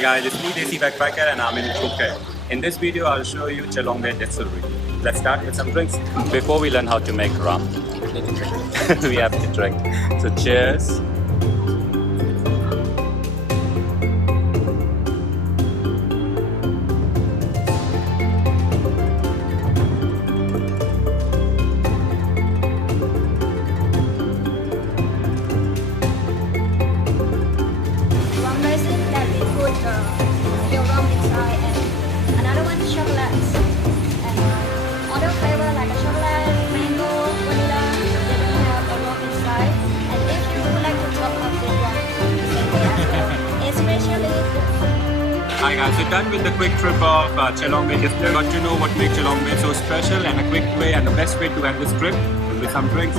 Hey guys, it's me Desi Backpacker and I'm in Phuket. In this video, I'll show you Chalong Bay Distillery. Let's start with some drinks. Before we learn how to make rum, we have to drink. So cheers. Rum resin that we put pure rum inside, and another one is chocolate, and other flavor like a chocolate, mango, vanilla. They don't have a rum inside, and if you would like to top up with rum, same way as well. Especially Hi guys, we're done with the quick trip of Chalong Bay Distillery. Got to know what makes Chalong Bay so special, and a quick way and the best way to end this trip will be some drinks.